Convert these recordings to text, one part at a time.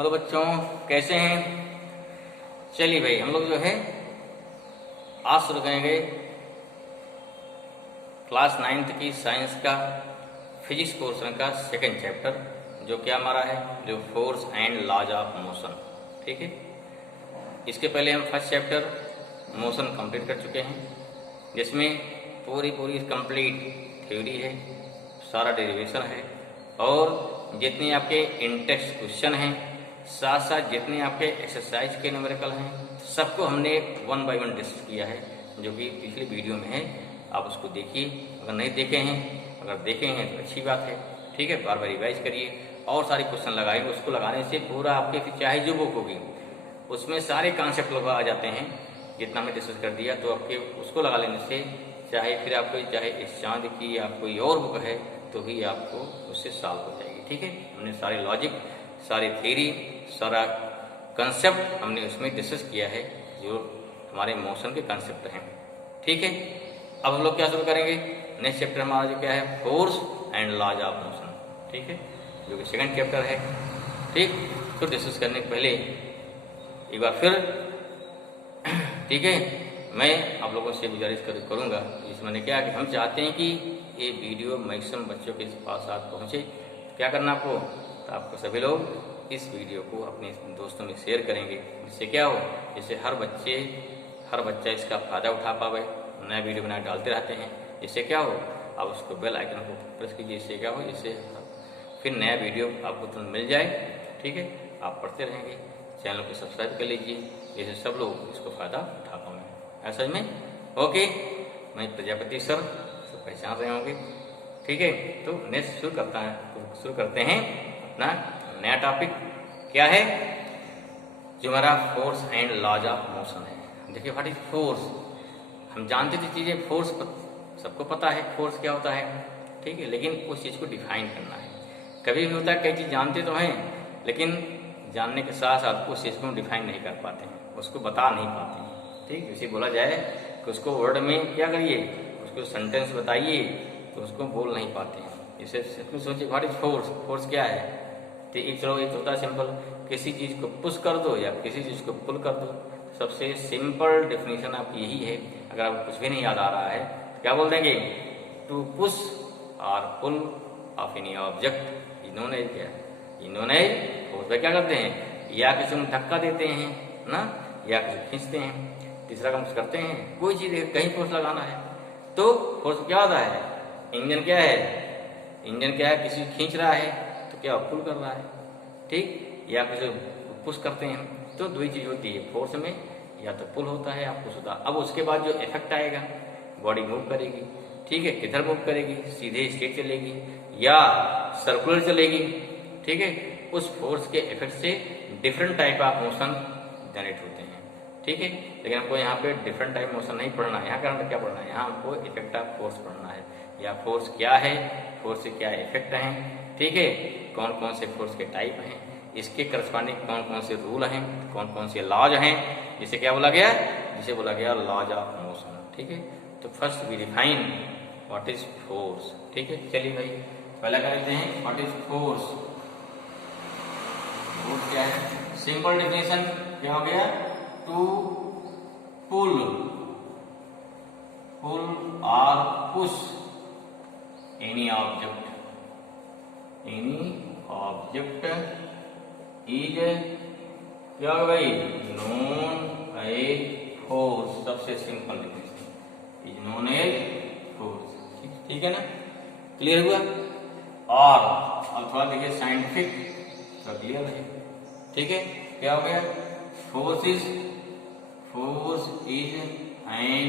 Hello बच्चों, कैसे हैं? चलिए भाई, हम लोग जो है आज शुरू करेंगे क्लास 9th की साइंस का फिजिक्स पोर्शन का सेकंड चैप्टर, जो क्या हमारा है, जो force and laws of motion. ठीक है, इसके पहले हम फर्स्ट चैप्टर मोशन कंप्लीट कर चुके हैं, जिसमें पूरी कंप्लीट थ्योरी है, सारा डेरिवेशन है, और जितने आपके इंटेक्स्ट क्वेश्चन हैं, साथ साथ जितने आपके एक्सरसाइज के न्यूमेरिकल हैं, सबको हमने 1 बाय 1 डिस्कस किया है, जो कि पिछली वीडियो में है। आप उसको देखिए, अगर नहीं देखे हैं, अगर देखे हैं तो अच्छी बात है। ठीक है, बार बार रिवाइज करिए और सारे क्वेश्चन लगाएंगे। उसको लगाने से पूरा आपके चाहे जो बुक होगी उसमें सारे कॉन्सेप्ट लोग आ जाते हैं, जितना मैं डिस्कस कर दिया। तो आपके उसको लगा लेने से चाहे फिर आपको चाहे इस चांद की या कोई और बुक है तो भी आपको उससे सॉल्व हो जाएगी। ठीक है, हमने सारे लॉजिक, सारी थ्योरी, सारा कंसेप्ट हमने उसमें डिस्कस किया है, जो हमारे मोशन के कंसेप्ट हैं। ठीक है, अब हम लोग क्या शुरू करेंगे, नेक्स्ट चैप्टर हमारा जो क्या है, force and laws of motion. ठीक है, जो कि सेकंड चैप्टर है। ठीक, तो डिस्कस करने के पहले एक बार फिर ठीक है, मैं आप लोगों से गुजारिश करूँगा, इसमें मैंने क्या कि हम चाहते हैं कि ये वीडियो मैक्सिमम बच्चों के पास पहुँचे। क्या करना आपको, तो आपको सभी लोग इस वीडियो को अपने दोस्तों में शेयर करेंगे, जिससे क्या हो, जिससे हर बच्चा इसका फ़ायदा उठा पावे। नया वीडियो बना डालते रहते हैं, इससे क्या हो, आप उसको बेल आइकन को प्रेस कीजिए। इससे क्या हो, इससे फिर नया वीडियो आपको तुरंत मिल जाए। ठीक है, आप पढ़ते रहेंगे। चैनल को सब्सक्राइब कर लीजिए, जिससे सब लोग इसको फ़ायदा उठा पाएंगे। ऐसा में ओके, मैं प्रजापति सर सब पहचान रहे होंगे। ठीक है, तो नेक्स्ट शुरू करते हैं अपना नया टॉपिक। क्या है, जो हमारा force and laws of motion है। देखिए, व्हाट इज फोर्स, हम जानते थे चीज़ें, फोर्स सबको पता है फोर्स क्या होता है। ठीक है, लेकिन उस चीज़ को डिफाइन करना है। कभी भी होता है कई चीज़ जानते तो हैं, लेकिन जानने के साथ साथ उस चीज़ को हम डिफाइन नहीं कर पाते हैं, उसको बता नहीं पाते हैं। ठीक, इसे बोला जाए कि उसको वर्ड में क्या करिए, उसको सेंटेंस बताइए, तो उसको बोल नहीं पाते हैं। इसे सोचिए, व्हाट इज फोर्स, फोर्स क्या है। तो एक चलो, एक होता है सिंपल, किसी चीज़ को पुश कर दो या किसी चीज़ को पुल कर दो। सबसे सिंपल डेफिनेशन आप यही है। अगर आपको कुछ भी नहीं याद आ रहा है तो क्या बोल देंगे, टू पुश और पुल ऑफ एनी ऑब्जेक्ट इन्होंने क्या, इन्होंने फोर्स पे क्या करते हैं, या किसी को धक्का देते हैं ना, या किसी खींचते हैं, तीसरा काम करते हैं, कोई चीज़ कहीं फोर्स लगाना है तो फोर्स क्या होता है, इंजन क्या है, किसी को खींच रहा है तो क्या पुल कर रहा है। ठीक, या किसी को पुश करते हैं, तो दो ही चीज़ होती है फोर्स में, या तो पुल होता है या पुश होता है। अब उसके बाद जो इफेक्ट आएगा, बॉडी मूव करेगी। ठीक है, किधर मूव करेगी, सीधे स्ट्रेट चलेगी या सर्कुलर चलेगी। ठीक है, उस फोर्स के इफेक्ट से different type of motion generate होते हैं। ठीक है, लेकिन हमको यहाँ पे डिफरेंट टाइप मोशन नहीं पढ़ना है। यहाँ का क्या पढ़ना है, यहाँ हमको इफेक्ट ऑफ फोर्स पढ़ना है, या फोर्स क्या है, फोर्स से क्या इफेक्ट हैं। ठीक है, कौन कौन से फोर्स के टाइप हैं, इसके करस्पॉन्डिंग कौन कौन से रूल हैं, कौन कौन से लॉज हैं, जिसे क्या बोला गया, जिसे बोला गया लॉज ऑफ मोशन। ठीक है, तो first we define what is force. ठीक है, चलिए भाई पहला करते हैं, व्हाट इज फोर्स। फोर्स क्या है, सिंपल डेफिनेशन क्या हो गया, टू पुल और पुश एनी ऑब्जेक्ट इज क्या होगा भाई, नोन एज फोर्स। सबसे simple definition, is known as force. ठीक है ना, क्लियर हुआ। और अब थोड़ा देखिए साइंटिफिक, तो क्लियर है। ठीक है, क्या हो गया, फोर्स इज एन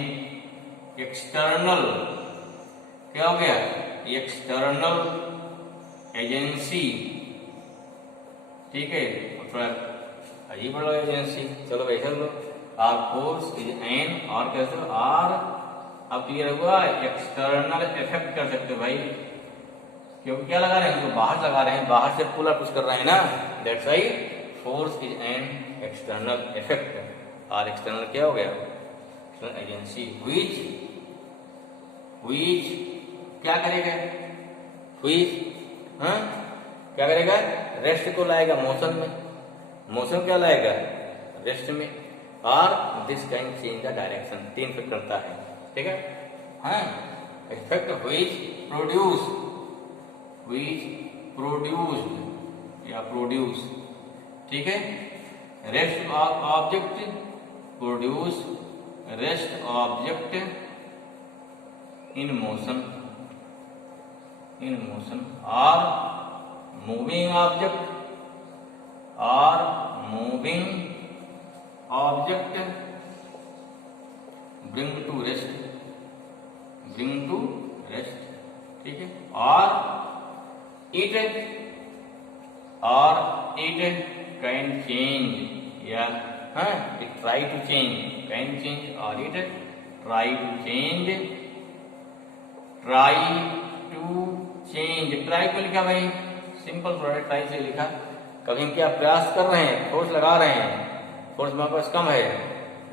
एक्सटर्नल, क्या हो गया, एक्सटर्नल एजेंसी। ठीक है, थोड़ा अजीब लगा एजेंसी, चलो वैसे लो, आर फोर्स इज एन, और कैसे आर, अब क्लियर हुआ, एक्सटर्नल इफेक्ट कर सकते हो भाई, क्योंकि क्या लगा रहे हैं, तो बाहर लगा रहे हैं, बाहर से पुल पुश कर रहे हैं ना, that's why force is an external effect. और एक्सटर्नल क्या हो गया, एक्सटर्नल एजेंसी व्हिच क्या करेगा, व्हिच क्या करेगा, रेस्ट को लाएगा मोशन में। मोशन क्या लाएगा, रेस्ट में, और this can change the direction, 3 effect करता है, ठीक है। हाँ, इफेक्ट व्हिच प्रोड्यूस्ड या प्रोड्यूस, ठीक है, rest of object, produce rest object in motion और moving object bring to rest, ठीक है, और इट कैन चेंज या it try to change, can change और it try to change, try को लिखा भाई, सिंपल प्रोडक्ट ट्राई से लिखा। कभी हम क्या प्रयास कर रहे हैं, फोर्स लगा रहे हैं, फोर्स हमारे पास कम है,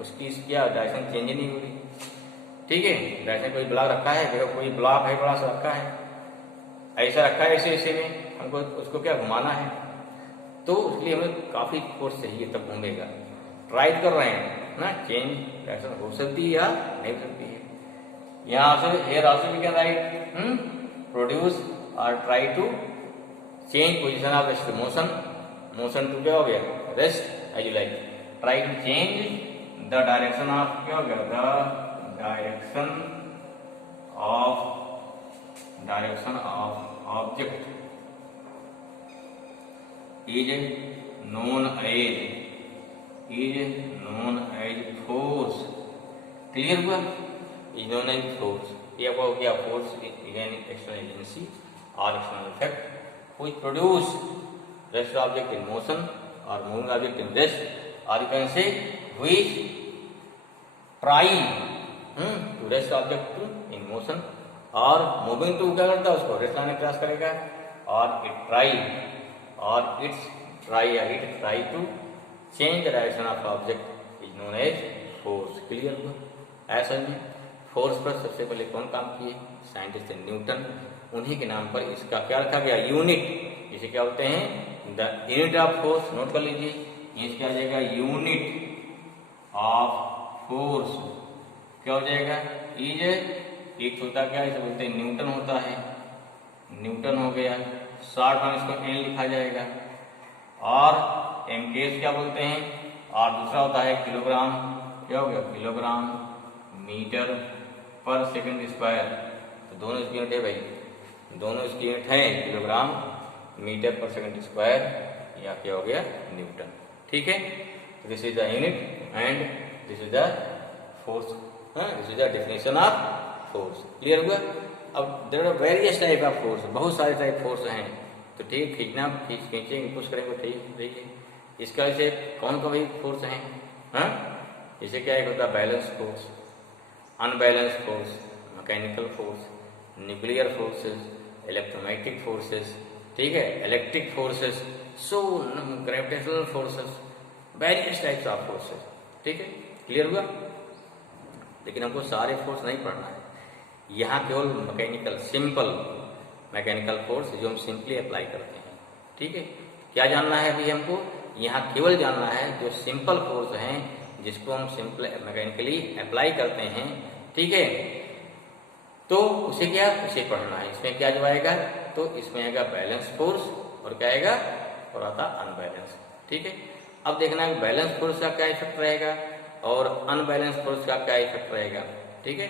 उसकी क्या डायरेक्शन चेंज नहीं हो रही, ठीक है। डायरेक्शन कोई ब्लॉक रखा है, देखो कोई ब्लॉक है बड़ा सा रखा है, ऐसा रखा है, ऐसे में हमको उसको क्या घुमाना है, तो इसलिए हमें काफी फोर्स चाहिए तब घूमेगा। ट्राई कर रहे हैं ना, चेंज डायरेक्शन हो सकती है या नहीं हो सकती है। यहाँ से here also we can write produce और try to change position of rest, motion to क्या हो गया, rest, as you like, try to change the direction of क्या हो गया, the direction of object is known as force, clear हुआ, is known as force. ये आपको क्या, force is an external agency और external effect which produce rest object in motion or moving object in rest, or you can say which try to rest object in motion और moving to क्या करता है, उसको rest लाने का प्रयास करेगा, और it try to change the direction of object is known as force, clear हुआ। ऐसा में फोर्स पर सबसे पहले कौन काम किए, साइंटिस्ट न्यूटन, उन्हीं के नाम पर इसका क्या रखा गया, यूनिट, जिसे क्या बोलते हैं, the unit of force, note कर लीजिए, ये क्या हो जाएगा, यूनिट ऑफ फोर्स क्या हो जाएगा, इज, एक होता क्या, इसे बोलते हैं न्यूटन होता है, न्यूटन हो गया, शॉर्ट में इसको एन लिखा जाएगा, और एमकेएस क्या बोलते हैं, और दूसरा होता है किलोग्राम, क्या हो गया, kilogram metre per second square, तो दोनों इसकी यूनिट है भाई, दोनों इसकी यूनिट है kilogram metre per second square, या क्या हो गया, न्यूटन, ठीक है। This is the unit and this is the force, this is the definition of force, clear हुआ। अब there are various type of force, बहुत सारे टाइप फोर्स हैं, तो ठीक, खींचना खींचेंगे, पुश करेंगे, ठीक रहिए। इसका वैसे कौन कौन फोर्स हैं, जैसे क्या एक होता है balance force, unbalance force, mechanical force, nuclear forces, electromagnetic forces, ठीक है, electric forces, so gravitational forces, various types of forces, ठीक है, क्लियर हुआ। लेकिन हमको सारे फोर्स नहीं पढ़ना है, यहाँ केवल मैकेनिकल, सिंपल मैकेनिकल फोर्स जो हम सिंपली अप्लाई करते हैं, ठीक है। क्या जानना है अभी हमको, यहाँ केवल जानना है जो सिंपल फोर्स हैं, जिसको हम सिंपल मैकेनिकली अप्लाई करते हैं, ठीक है, तो उसे क्या, उसे पढ़ना है। इसमें क्या जो आएगा, तो इसमें आएगा बैलेंस फोर्स, और क्या आएगा, और आता अनबैलेंस, ठीक है। अब देखना है बैलेंस फोर्स का क्या इफेक्ट रहेगा और अनबैलेंस फोर्स का क्या इफेक्ट रहेगा, ठीक है।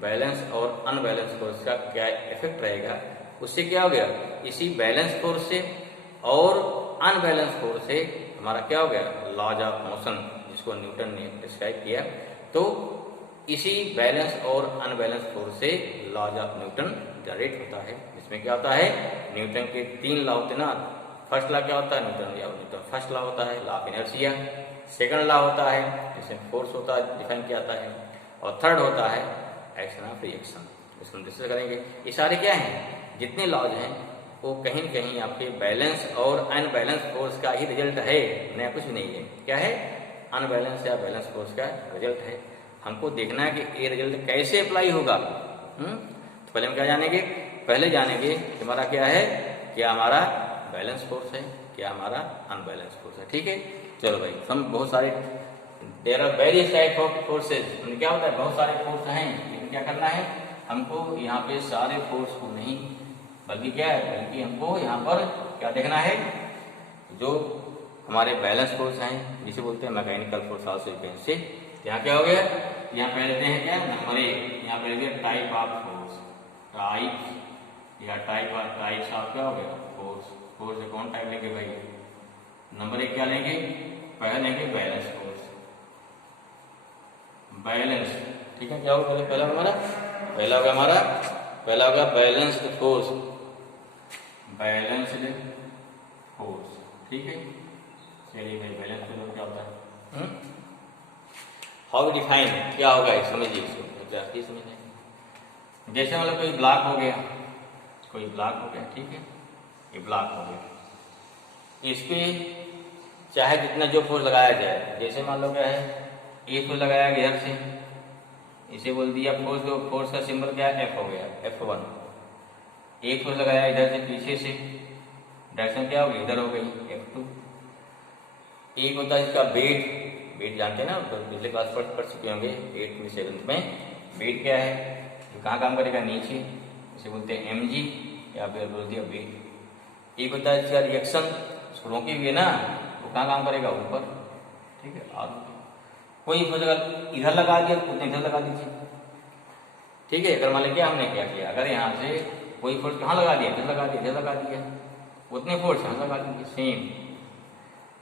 बैलेंस और अनबैलेंस फोर्स का क्या इफेक्ट रहेगा, उससे क्या हो गया, इसी बैलेंस फोर्स से और अनबैलेंस फोर्स से हमारा क्या हो गया, लॉज ऑफ मोशन, जिसको न्यूटन ने डिस्क्राइब किया। तो इसी बैलेंस और अनबैलेंस फोर्स से लॉज ऑफ न्यूटन जनरेट होता है। इसमें क्या होता है, न्यूटन के 3 लॉ होते ना, फर्स्ट लॉ क्या होता है, न्यूटन फर्स्ट लॉ होता है, law of inertia. Second law होता है, जिसमें फोर्स होता है, डिफाइन किया जाता है, और थर्ड होता है एक्शन ऑफ रिएक्शन, इसको डिस्कस करेंगे। ये सारे क्या हैं, जितने लॉज हैं वो कहीं न कहीं आपके बैलेंस और अनबैलेंस फोर्स का ही रिजल्ट है, नया कुछ नहीं है। क्या है, अनबैलेंस या बैलेंस फोर्स का रिजल्ट है। हमको देखना है कि ये रिजल्ट कैसे अप्लाई होगा। तो पहले हम क्या जानेंगे, पहले जानेंगे कि हमारा क्या है, क्या हमारा बैलेंस फोर्स है, क्या हमारा अनबैलेंस फोर्स है। ठीक है, चलो भाई, हम बहुत सारे there are various type of forces, क्या होता है, बहुत सारे फोर्स हैं, लेकिन क्या करना है हमको यहाँ पे सारे फोर्स को नहीं, बल्कि क्या है, बल्कि हमको यहाँ पर क्या देखना है, जो हमारे बैलेंस फोर्स हैं जिसे बोलते हैं mechanical force also you can say. यहाँ क्या हो गया, यहाँ पे लेते हैं क्या, नंबर एक, यहाँ पे लेते हैं type of force, types of क्या हो गया, फोर्स। फोर्स से कौन टाइप लेंगे भाई, नंबर एक क्या लेंगे, पहले लेंगे बैलेंस फोर्स, बैलेंस। ठीक है, क्या होगा पहला हमारा, पहला होगा बैलेंस्ड फोर्स, बैलेंस्ड फोर्स। ठीक है, चलिए भाई, बैलेंस फोर्स क्या होता है, हाउ डिफाइन, क्या होगा समझिए इसको, समझिए। जैसे मतलब कोई ब्लॉक हो गया, ठीक है, ये ब्लॉक हो गया, इस पे चाहे जितना जो फोर्स लगाया जाए, जैसे मान लो क्या है, एक फोर्स लगाया गया इधर से, इसे बोल दिया फोर्स, जो फोर्स का सिंबल क्या है, एफ हो गया, F1। एक फोर्स लगाया इधर से पीछे से, डायरेक्शन क्या होगी, इधर हो गई, F2। एक होता है इसका वेट जानते हैं ना, तो पिछले क्लास पढ़ चुके होंगे, 8वीं 7th में। वेट क्या है, जो कहाँ काम करेगा, नीचे, इसे बोलते हैं mg, या फिर बोल दिया वेट। एक होता है इसका रिएक्शन, उसको रोके हुए ना, वो कहाँ काम करेगा, ऊपर। ठीक है, और कोई फोर्स अगर इधर लगा दिया तो इधर लगा दीजिए। ठीक है, अगर मान लीजिए हमने क्या किया, अगर यहाँ से कोई फोर्स कहाँ लगा दिया, इधर लगा दिया, उतने फोर्स यहाँ लगा दीजिए, सेम।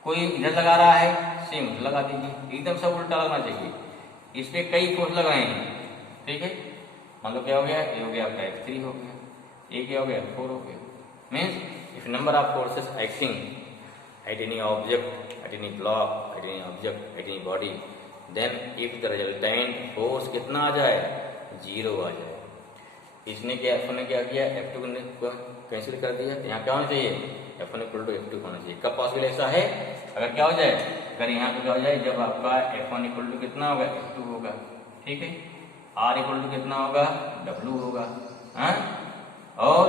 कोई इधर लगा रहा है, सेम उधर लगा दीजिए, एकदम सब उल्टा लगना चाहिए। इस पे कई फोर्स लगाए हैं, ठीक है, मान लो क्या हो गया, ये हो गया आपका F3 हो गया, ये क्या हो गया, 4 हो गया। Means if number of forces acting at any object, at any block, at any object, at any body, then if the resultant force कितना आ जाए, 0 आ जाए। इसने क्या, F1 ने क्या किया, F2 को कैंसिल कर दिया, तो यहाँ क्या होना चाहिए, F1 इक्वल टू F2 होना चाहिए। कब पॉसिबल ऐसा है, अगर क्या हो जाए, अगर यहाँ पे क्या हो जाए, जब आपका F1 इक्वल टू कितना होगा, F2 होगा। ठीक है, R इक्वल टू कितना होगा, W होगा, हाँ, और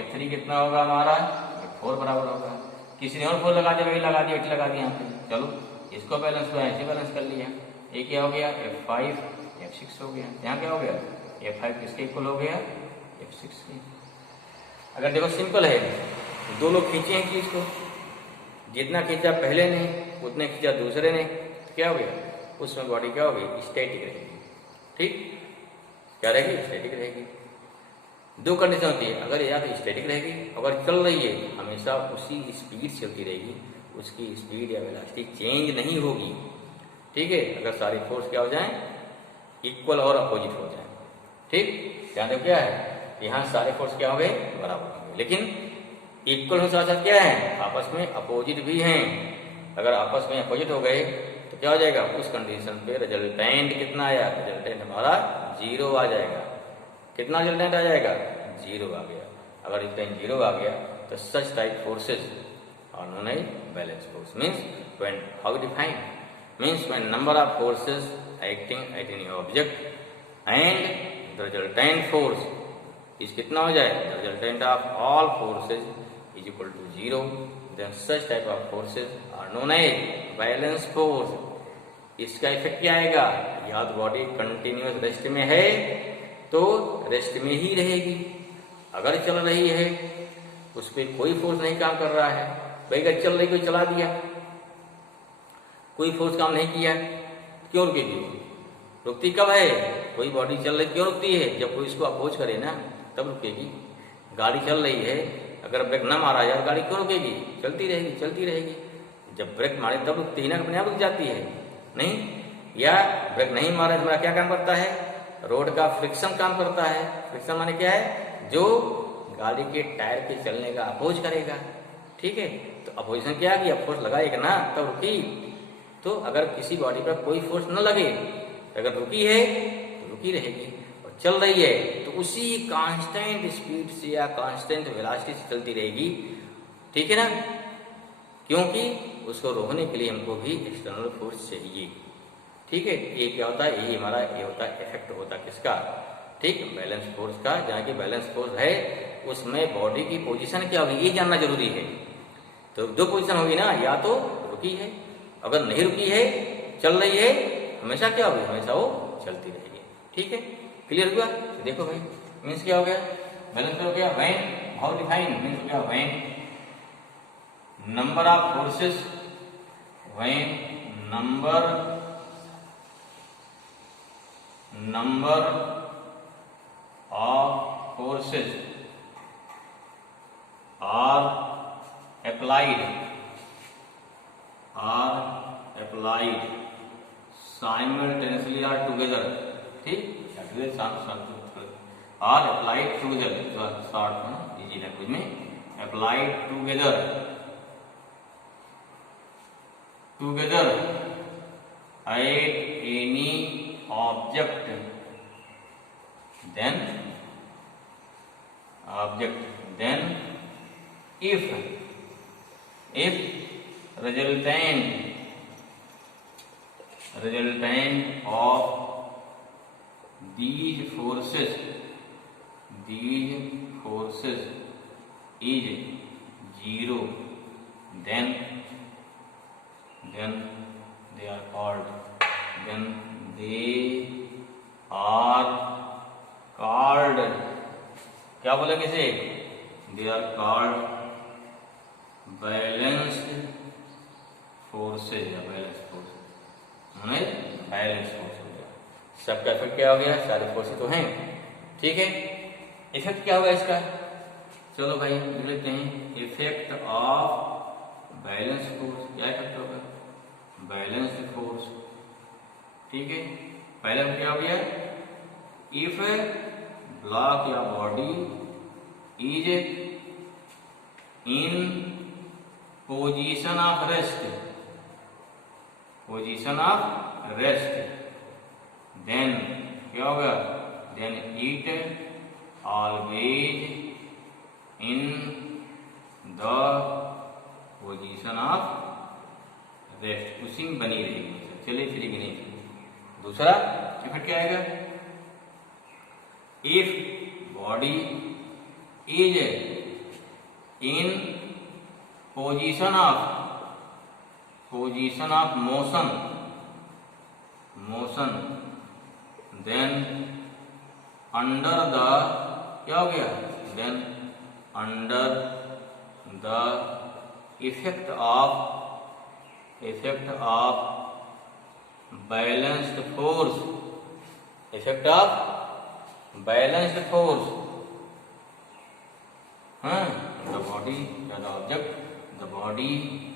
F3 कितना होगा हमारा, F4 बराबर होगा। किसी ने और फोर्स लगा दिया, वही लगा दिया, H लगा दिया यहाँ पे, चलो इसको बैलेंस को ऐसे बैलेंस कर लिया। ये क्या हो गया, F5 F6 हो गया। यहाँ क्या हो गया, F5 किसके इक्वल हो गया, F6 के। अगर देखो सिंपल है, दो लोग खींचे हैं चीज को, जितना खींचा पहले ने उतने खींचा दूसरे ने, तो क्या हो गया, उसमें बॉडी क्या होगी, स्टैटिक रहेगी। ठीक, क्या रहेगी, स्टैटिक रहेगी। दो कंडीशन होती है, अगर या तो स्टैटिक रहेगी, अगर चल रही है हमेशा उसी स्पीड चलती रहेगी, उसकी स्पीड या वेलोसिटी चेंज नहीं होगी। ठीक है, अगर सारी फोर्स क्या हो जाए, इक्वल और अपोजिट हो जाए। ठीक, ध्यान रखो क्या है, यहाँ सारे फोर्स क्या हो गए, बराबर होंगे, लेकिन इक्वल होने साथ क्या है, आपस में अपोजिट भी हैं। अगर आपस में अपोजिट हो गए तो क्या हो जाएगा, उस कंडीशन पे रिजल्टेंट कितना आया, रिजल्टेंट हमारा 0 आ जाएगा। कितना रिजल्टेंट आ जाएगा, 0 आ गया। अगर रिजल्टेंट 0 आ गया तो such type forces are known as balance force. Means when, how define, means when number of forces acting at any object and the resultant force is कितना हो जाए, the resultant of all forces is equal to 0, then such type of forces are known as balance force. इसका effect क्या आएगा, या तो body continuous rest में है तो रेस्ट में ही रहेगी, अगर चल रही है उस पर कोई फोर्स नहीं काम कर रहा है, भाई अगर चल रही कोई चला दिया, कोई फोर्स काम नहीं किया, क्यों रुकेगी, रुकती कब है, कोई बॉडी चल रही क्यों रुकती है, जब कोई इसको अपोज करे ना तब रुकेगी। गाड़ी चल रही है, अगर ब्रेक ना मारा जाए गाड़ी क्यों रुकेगी, चलती रहेगी। जब ब्रेक मारे तब रुकती है ना, अपने आप रुक जाती है नहीं, या ब्रेक नहीं मारे तो हमारा क्या काम करता है, रोड का फ्रिक्शन काम करता है। फ्रिक्शन माने क्या है, जो गाड़ी के टायर के चलने का अपोज करेगा। ठीक है, तो अपोजिशन क्या किया, फोर्स लगाएगा ना तब रुकी। तो अगर किसी बॉडी पर कोई फोर्स न लगे, अगर रुकी है तो रुकी रहेगी, और चल रही है तो उसी कांस्टेंट स्पीड से या कांस्टेंट वेलोसिटी से चलती रहेगी। ठीक है ना, क्योंकि उसको रोकने के लिए हमको भी एक्सटर्नल फोर्स चाहिए। ठीक है, ये क्या होता है, यही हमारा ये होता है इफेक्ट होता है किसका, ठीक, बैलेंस फोर्स का। जहाँ की बैलेंस फोर्स है उसमें बॉडी की पोजीशन क्या होगी ये जानना जरूरी है। तो दो पोजीशन होगी ना, या तो रुकी है, अगर नहीं रुकी है, चल रही है, हमेशा क्या होगी, हमेशा वो चलती रहेगी। ठीक है, क्लियर हुआ? देखो भाई, मीन्स क्या हो गया, बैलेंस हो गया व्हेन, हाउ डिफाइन, मीन्स हो गया when number of forces, when number of forces are applied simultaneously or together, ठीक, are applied together, शॉर्ट में इजी लैंग्वेज में, applied together at any object, then if resultant of these forces is zero, then they are called क्या बोलेंगे इसे, they are called balanced forces, या balance force, balance force हो गया। सबका effect क्या हो गया, सारे फोर्सेज तो हैं, ठीक है। इफेक्ट क्या होगा इसका, चलो भाई लिख लेते हैं, इफेक्ट ऑफ बैलेंस फोर्स, क्या इफेक्ट होगा, बैलेंस्ड फोर्स, ठीक है। पहले में क्या हो गया, इफ ब्लॉक या body is in position of rest, then क्या होगा, then it always in the position of rest, उसी में बनी रहेगी, चलिए फिर भी नहीं। दूसरा इफेक्ट क्या आएगा, if body is in position of motion, then under the, क्या हो गया, then under the effect of balanced force, the body, the object, the body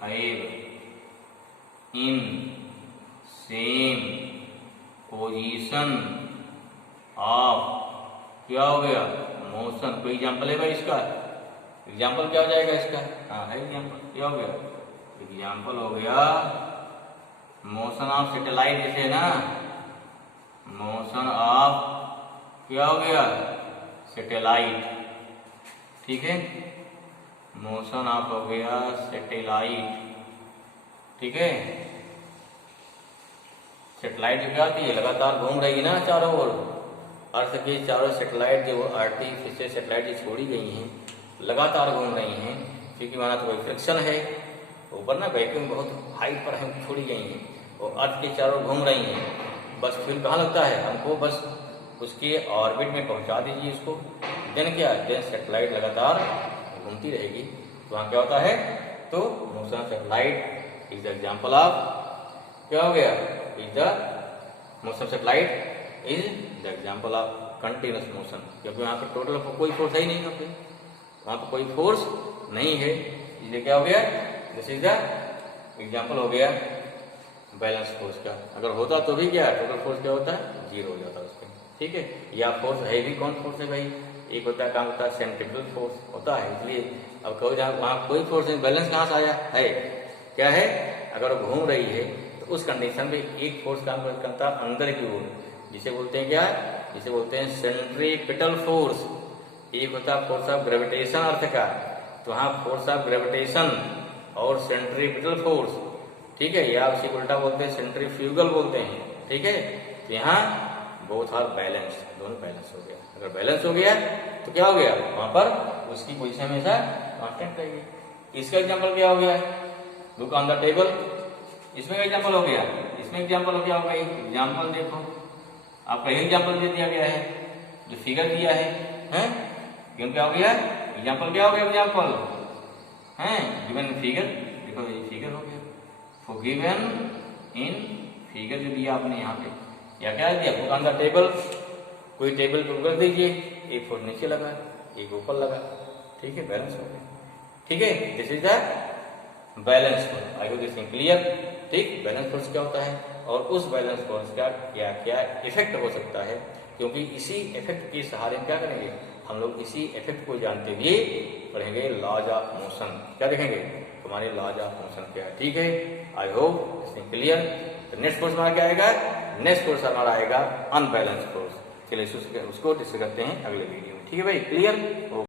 have in same position of, क्या हो गया, मोशन। कोई एग्जाम्पल है भाई इसका, एग्जाम्पल क्या हो जाएगा इसका, हाँ है एग्जाम्पल, क्या हो गया, एग्जाम्पल हो गया मोशन ऑफ सैटेलाइट, जैसे ना मोशन ऑफ, क्या हो गया, सैटेलाइट, ठीक है, मोशन ऑफ हो गया सैटेलाइट, ठीक है। सैटेलाइट जो क्या होती है, लगातार घूम रही है ना चारों ओर, अर्थ के चारों सैटेलाइट जो आर्टिफिशियल सैटेलाइट जो छोड़ी गई हैं, लगातार घूम रही हैं, क्योंकि वहाँ तो कोई फ्रिक्शन है, ऊपर ना वैक्यूम बहुत हाइट पर हम छोड़ी गई हैं, और अर्थ के चारों घूम रही हैं, बस फ्यूल कहाँ लगता है, हमको बस उसके ऑर्बिट में पहुंचा दीजिए उसको, देन क्या, देन सैटेलाइट लगातार घूमती रहेगी। तो वहाँ क्या होता है, तो motion of satellite is the example of, क्या हो गया, is the motion of satellite is the example of continuous motion, क्योंकि वहाँ पर टोटल कोई फोर्स है ही नहीं, होते वहाँ पर कोई फोर्स नहीं है, इसलिए क्या हो गया, दिस इज द एग्जाम्पल हो गया बैलेंस फोर्स का। अगर होता तो भी क्या, टोटल फोर्स क्या होता है, जीरो हो जाता है उसके, ठीक है। या फोर्स है भी, कौन फोर्स है भाई, एक होता है, काम होता है सेंट्रिफ्यूगल फोर्स होता है, इसलिए अब कहो जहाँ वहाँ कोई फोर्स नहीं, बैलेंस कहाँ से आया है, क्या है, अगर वो घूम रही है तो उस कंडीशन में एक फोर्स काम करता है अंदर की ओर, जिसे बोलते हैं क्या, जिसे बोलते हैं सेंट्रीपिटल फोर्स। एक होता है फोर्स ऑफ ग्रेविटेशन अर्थ का, तो वहाँ फोर्स ऑफ ग्रेविटेशन और सेंट्रीपिटल फोर्स, ठीक है, या उसी को उल्टा बोलते हैं सेंट्रीफ्यूगल बोलते हैं, ठीक है। तो यहाँ बोथ आर बैलेंस, दोनों बैलेंस हो गया। अगर बैलेंस हो गया तो क्या हो गया, वहां पर उसकी पोजीशन हमेशा कांस्टेंट रहेगी। इसका एग्जांपल क्या हो गया, लुक ऑन द टेबल, इसमें एग्जांपल हो गया, इसमें एग्जांपल क्या होगा, एग्जांपल देखो आपका यही एग्जांपल दे दिया गया है, जो फिगर दिया है, हैं क्यों क्या हो गया, एग्जांपल क्या हो गया, एग्जांपल हैं गिवन फिगर, देखो ये फिगर हो गया, फॉर गिवन इन फिगर जो दिया आपने यहाँ पे, या क्या दिया, बुक ऑन द टेबल, कोई टेबल पे कर दीजिए, एक फुट नीचे लगा, एक ऊपर लगा, ठीक है, बैलेंस हो गया, ठीक है, this is the balance force. I hope this is clear, ठीक। बैलेंस फोर्स क्या होता है और उस बैलेंस फोर्स का क्या क्या इफेक्ट हो सकता है, क्योंकि इसी इफेक्ट के सहारे क्या करेंगे हम लोग, इसी इफेक्ट को जानते हुए पढ़ेंगे लॉज ऑफ मोशन, क्या देखेंगे हमारे लॉज ऑफ मोशन क्या है, ठीक है। I hope this is clear. Next force हमारा क्या आएगा, नेक्स्ट फोर्स हमारा आएगा अनबैलेंस फोर्स। चलिए उसको डिस्कस करते हैं अगले वीडियो में, ठीक है भाई, क्लियर।